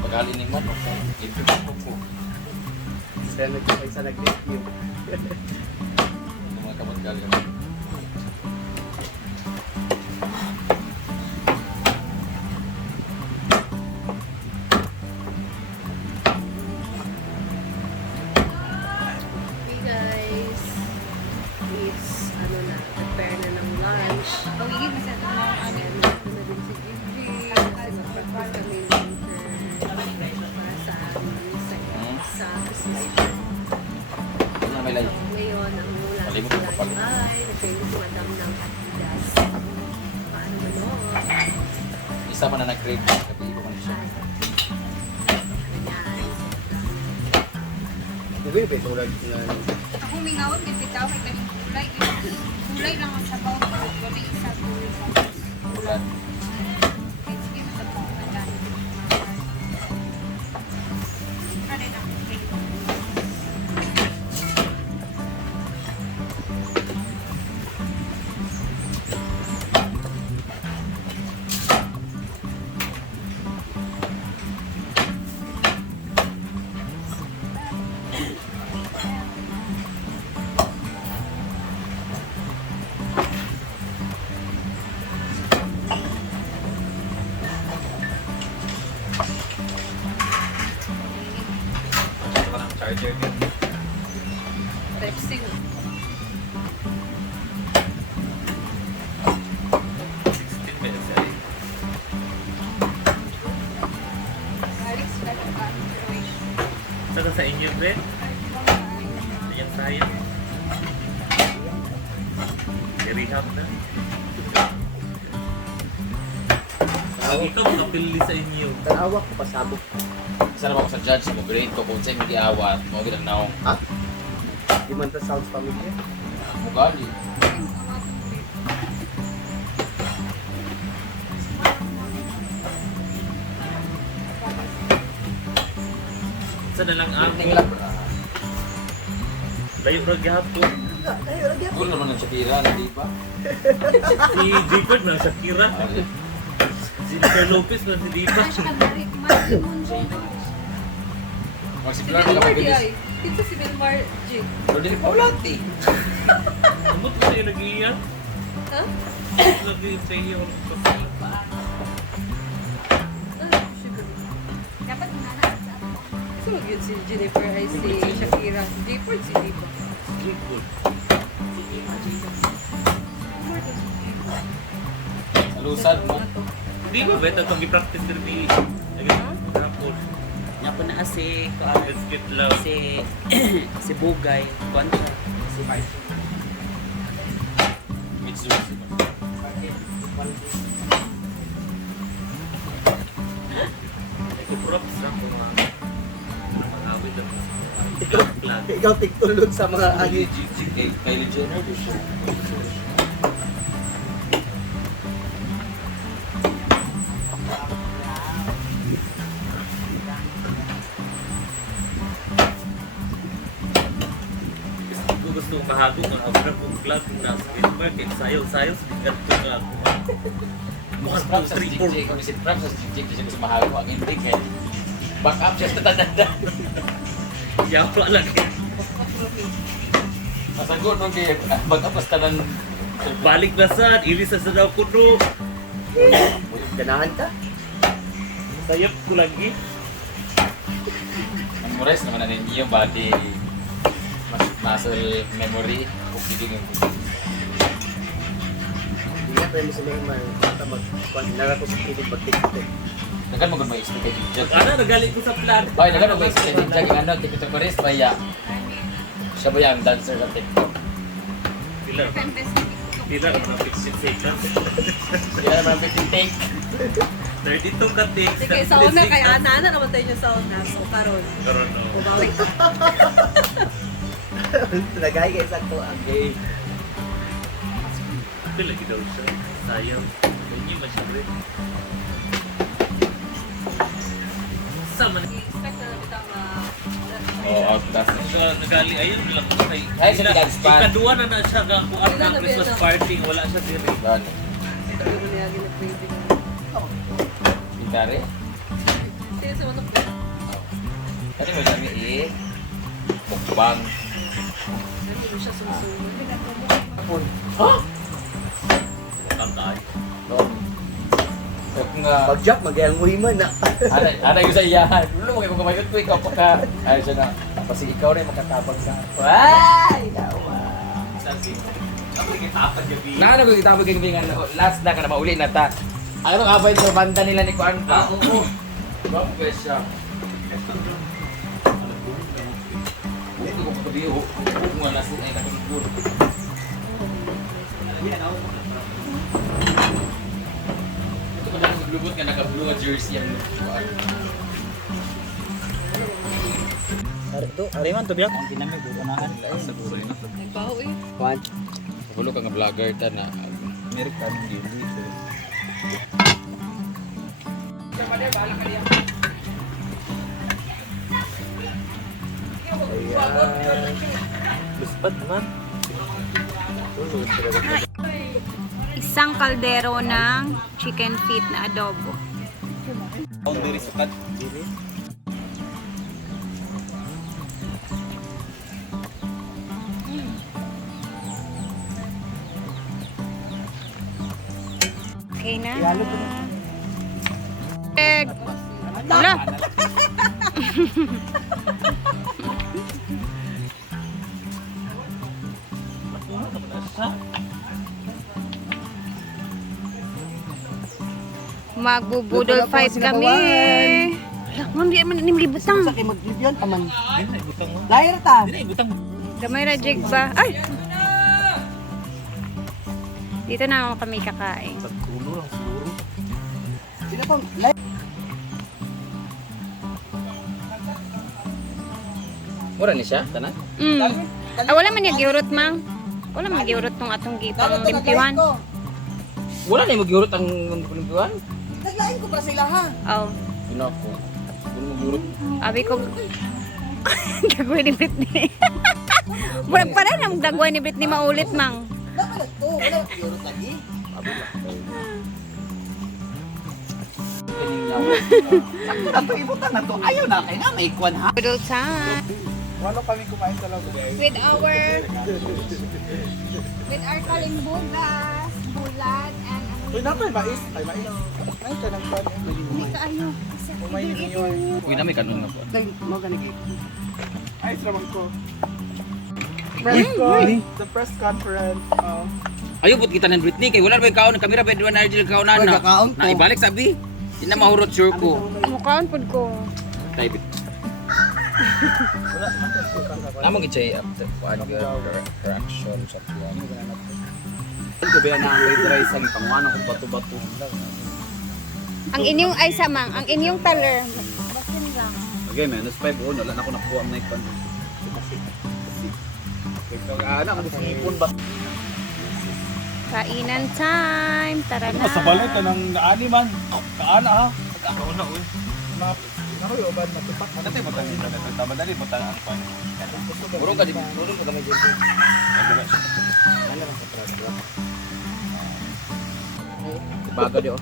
Pag-alin ng manok, ito po. Isa nag-review. Ito mga kapag-alin. Hey guys, it's prepare na ng lunch. Pagiging masaya na mga And ito na din si Gigi. Kasi mag-practice kami later para sa aming sa Christmas party. Ano na may layo? Ngayon, ang mula Malimot sa ka pala. ay nagkaili si Madam ng Adidas. Paano manood? Isa man na nag-grade. Kapi ko man siya. Ayan. Diba yung tulad na Ako mingawan, may bitaw, may galing kulay. Kulay lang ang sabaw ko. Wala isa kulay. Ulan. Kaya sige, masabaw ka dyan. Ano na? Ito ka ng charger din. Pepsi na. 16 minutes ay. Alex, wala ka. Saka sa inyo, Ben? Ayan tayo. I-rehab na. Ikaw makapili sa inyo. tanawa ko pasabog. Isa na ba ako sa judge, mag-grade ko kung sa'yo hindi awat, mo ginanaw. Ha? Di man ta sounds familiar. Mugali. Isa na lang ako. Tingnan bra. Layo ra gihapon. Cool naman ang Shakira, di ba? Si Dipad man Shakira. Ali. Si Jennifer Lopez man si Dipad. Ay, siya ka dari. Malimon siya. Si Magsimula na Belmar kapag di bilis. ay. Dito si Belmar G. Pero di pa ulati. Amot mo sa'yo nag-iiyak. Ha? Lagi sa iyo. Siguro. Dapat nanakot sa ako. Sulog yun si Jennifer ay si Shakira. Si Jennifer, si Diva. Good. Salusad mo. Di ba beta itong i-practice din ni Hapon? Nga po na si Let's get love. si Bugay kontra si Mitsubishi. Ito props lang kung mga awit at plan. Ikaw tigtulog sa mga Kylie agi. Kylie Jenner, di siya. Gusto ko kahagod ng abra kong club na street market. Sayaw-sayaw sa bigat ko na ako. Mas Mukhang props sa 2, 3, DJ, kung si props sa DJ, di siya gusto mahalo ang intrigue. Eh. Back up siya sa tatanda. 4. Yawa lang yan. Masagot mo kaya, back up basta ng Balik na sad, ilis na sa daw ko no. Ganahan ka? Sayap ko lagi. memorize naman na ninyo body muscle memory o feeling yung Hindi nga tayo mo sa mga man. Basta nara ko sa pilig mag-tiktok. Nagan mo kung mag-explain kay Jig. Ano, nagaling ko sa plan. Ay, nagan mo mag-explain kay Jig. Yung ano, TikTok Chorus ba ya? Siya ba yung dancer sa TikTok? Pilar. Pilar, mga 15 seconds. Kaya naman ang 15 take. 32 ka takes. Sige, sauna kay Ana naman tayo yung sauna. So, karon. Karoon, no. Bumawi ka. Nagay kayo sa ko. Okay. Grabe lagi daw siya. Sayang. Hindi man siya rin. Sama na. Expect na lang kita Oo, outcast. Siya nagali ayun lang kay. Ay, siya nag-expand. Ikaduwa na na siya ga kuat ng Christmas party wala siya diri. Gani. Hindi mo niya ginag-crazy na. Pintari. Sige, sa mga Kani mo kami mukbang. hindi mo siya sumusunod. Ha? Utang tayo. No. So, nga, Pag-jack, mag-ayang muhiman na. ana yung sa iyahan. Lulo mo kayo kumagot ko, ikaw pa ka. Ay, siya na. Kasi ikaw rin makatabag sa ako. Ay! Dawa. Sansi. Ako rin tapat gabi. Naano ko itabag yung bingan. Last na ka na mauli na ta. Ano ang abay sa banda nila ni Kuan pa? Oo. Bang siya. Ito ko pagkabiyo. Kung nga last na yung katulog. Ito ka lang maglubot nga naka-blue nga jersey ang Kuan. Ariman to biyak. Ang pinamig unahan. Sa buhay na. Nagbaho eh. Kwan. Kabulo ka nga vlogger ta na. American dito. Ayan. Luspad man. Isang kaldero ng chicken feet na adobo. Ang diri sukat. Okay na. Egg. Wala. Magbubudol fight kami. Ma'am, di man nimlibutang. Sa kay mag-review paman. Lahir ta. Dili butang. Gamay ra jig ba? Ay. Dito na ako kami kakain. Pagkulo lang siguro. Sila po. Lahir. Mura ni siya, tanan? Ah, wala man giurot mang. Wala man giurot tong atong gipang limpiwan. Wala na yung mag-urot ang kulimpiwan? Naglain ko para sila ha. Oh, Yun ako. Kung mag-urot. abi ko dagway ni Britney. Murag para nang dagway ni Britney maulit mang. Dapat to. Wala yurot lagi. Ato ibutan na to. Ayaw na kay na may kwan ha. Budol time. Wala kami kumain talaga guys. With our kalimbugas, bulat, and Uy, napay mais. Ay mais. Ay, tanang kwan. ayo. Umay niyo. Uy na may kanong na po. Dahil mo ganigi. Ay, sramang ko. Press con. The press conference. Ayaw put kita ng Britney kay wala na ba yung kaon ng kamera pwede na Argel kaon na Wala, na. kaon ko. Na ibalik sabi. Hindi na mahurot sure ko. Mukhaon pud ko. Tay bit. Among ichay after kuan reaction sa kuan. Ko ba na ang dry sa pangwana kung bato-bato. Ang inyong ay samang, ang inyong taler. Basin lang. Okay, man, nas 5 wala na ako nakuha ang knife. Anak ko sa ipon ba? Kainan time. Tara na. Sa balay ka ng naani man. Kaana ha. Ako na uy. Nakoy oban matupak. Ano tayo matasin na nagtata madali mo tang ang pan. Burong ka kami dito. Bago di oh.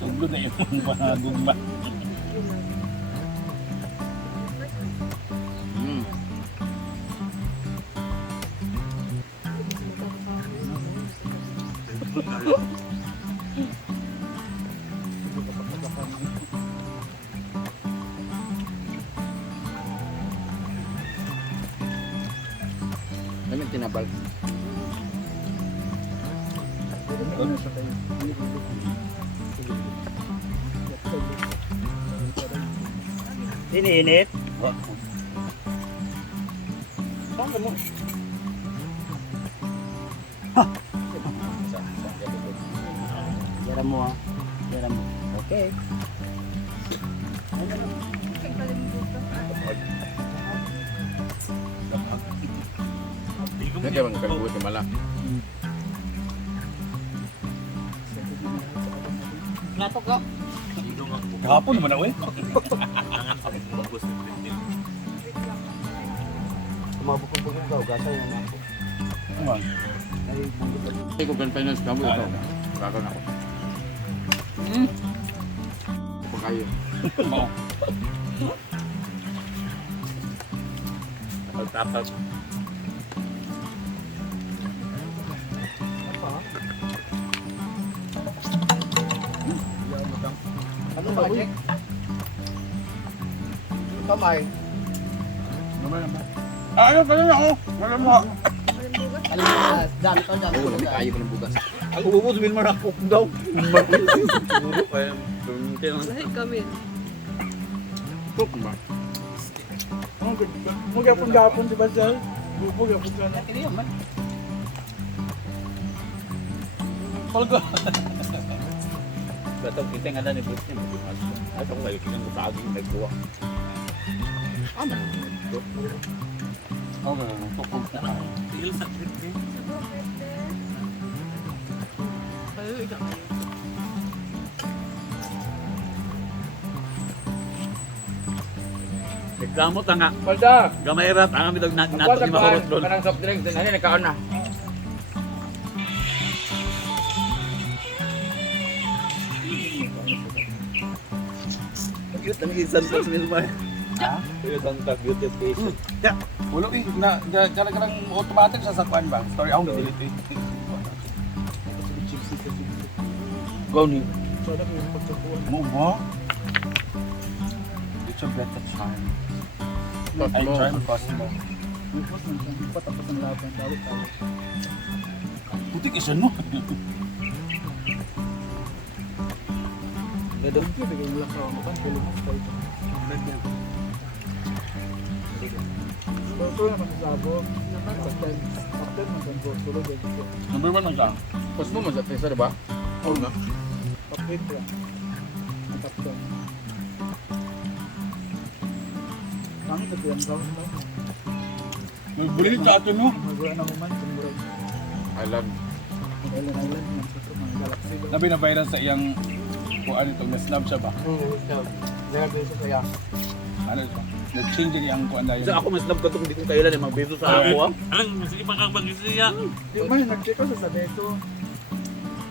Sugod na yung panagugma. Dami tinabag. Init. Yara mo ah. Yara mo. Okay. Hindi ko Hindi man kaguti mala. Natok ka. Ilong ako. Kahapon naman ako eh. Tangan sa bubos ni Britney. Kumabukong-bukong daw, gasa yan ako. Kuman. Hindi ko gan finance kamo ito. Karon ako. Pagkayo. Mo. Pagtapag. Ano ba, Jack? Kamay. Naman naman. Ayun pa rin ako. Wala mo. Dami ko lang kayo ko ng bugas. Ako bubos bin marakok daw. Puro pa yung Lahi kami. Tok ba? Mo gapon si Basal. Bubo gapon ka na. Ini man. Palga. Bato kita nga na ni Britney. At ako kayo kinang sa aging nagbuwa. Okay, tok ko. Tigil sa Britney. Kayo, ikaw kayo. Reklamo ta nga. Palda! Gamay rat ang amid nato ni mahurot doon. Kanang soft drinks din. Ano, nagkaon na. Cute ang isan sa Milmar. Ha? Cute ang beautification. Ulo eh na kadang automatic sa sakwan ba? Story ako delete eh. Go ni. Mo ba? It's a better time. I try my best mo. Patapos ang laban. Balik tayo. Putik isa no. Thank you, bigay mo lang sa ako. Galing mo tayo. Ito naman sa sabo. After, magandang tulog. Number 1 man siya. Pas mo sa tesa, diba? Oo na. Kapit ka. Ang kapit. Kami katiyan ka. May bulit sa atin no. Magawa na mo man. Tumurag. Island. Island. Mga galaxy ba? Labi na viral sa iyang kuan itong na-snap siya ba? Oo. Nagagay sa kaya. Ano ito? Nag-change din ang kuan dayon. Sa ako mas nab katong di ko kailan yung mga beso sa ako ah. Ang mas iba kang pag-isiya. Di man, nag-check ko sa sabeto.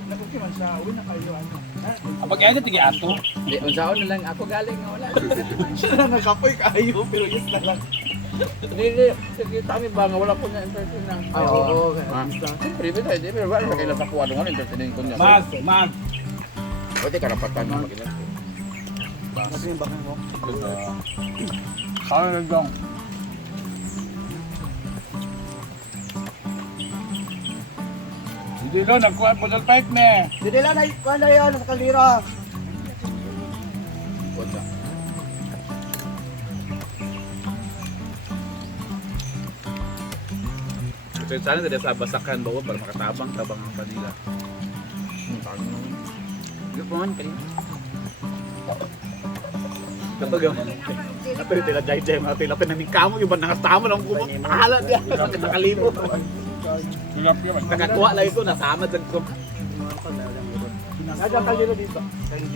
Nakukiman siya. Uwi na kayo. Apag kaya tigi ato. Di, unsaon na lang. Ako galing nga wala. Siya na nagkapoy kayo. Pero yes na lang. Hindi. Sige, kami ba nga wala po na entertain na. Oo. Siyempre, di ba wala kailan sa kuha doon entertaining ko niya. Mag. Pwede karapatan mo makinig. Kasi yung bakang mo. Kaya nagdong. Hindi lang, nagkuhan po sa fight me. Hindi lang na kuha na yun. Sa kalira. Kotsa. Kasi sana tidak sa basakan bawa para makatabang-tabang ang kanila. Gapon, kanina. Kapag ato yung tila jay-jay mga tila pinaming kamo yung ba nangasama lang kumot. Ahala diya. Sakit nakalimot. Tulap yun. Nakakuha lang ito. Nasamad lang ko. Nasa kalira dito.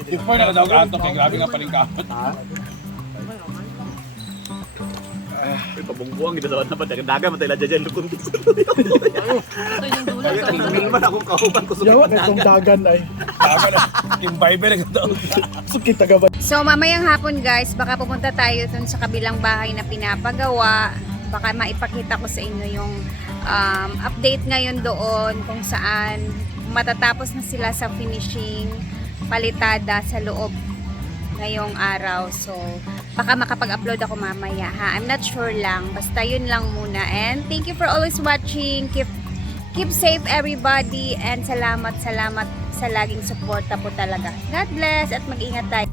Di po yung nakadawag ato kaya grabe nga palingkapot. Ay, pabungbuang gito sa naman. Dagan matay jay-jay lukon. Ito yung dula sa Ay, man akong kauban ko sa Yawa na itong dagan ay. Tama na. Yung Bible nagkataon. Sukit taga ba? So mamayang hapon guys, baka pupunta tayo dun sa kabilang bahay na pinapagawa. Baka maipakita ko sa inyo yung update ngayon doon kung saan matatapos na sila sa finishing palitada sa loob ngayong araw. So baka makapag-upload ako mamaya ha. I'm not sure lang. Basta yun lang muna. And thank you for always watching. Keep safe everybody and salamat sa laging suporta po talaga. God bless at mag-ingat tayo.